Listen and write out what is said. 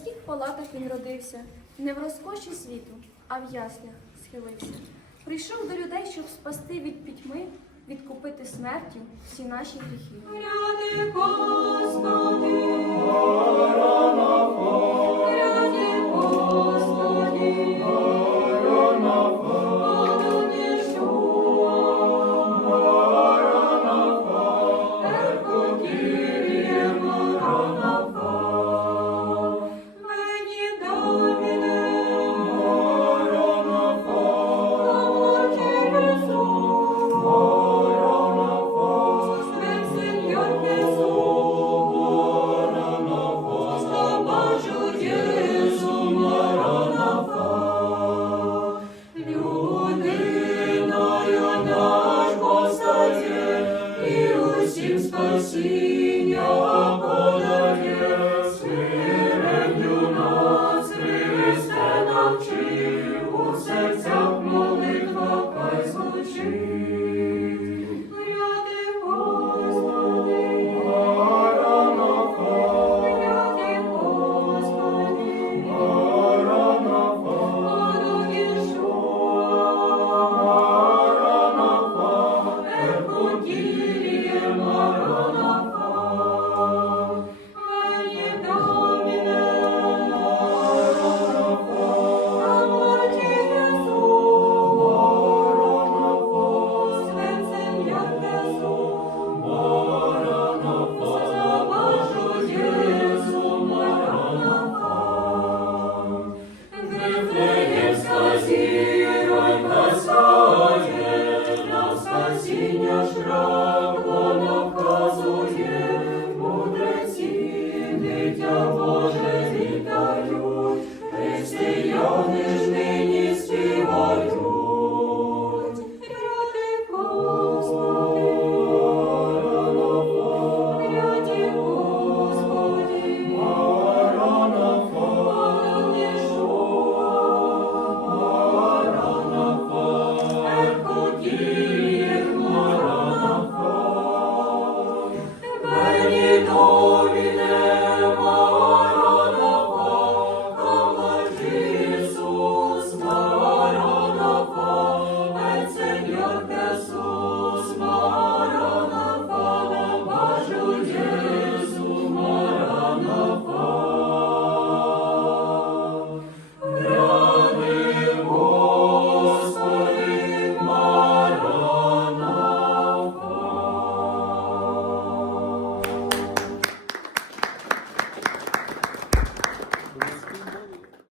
царських палатах він родився, не в розкоші світу, а в яснях схилився. Прийшов до людей, щоб спасти від пітьми, відкупити смертю всі наші гріхи. Господи, Signor, Боже. Maranatha, Benito Vine.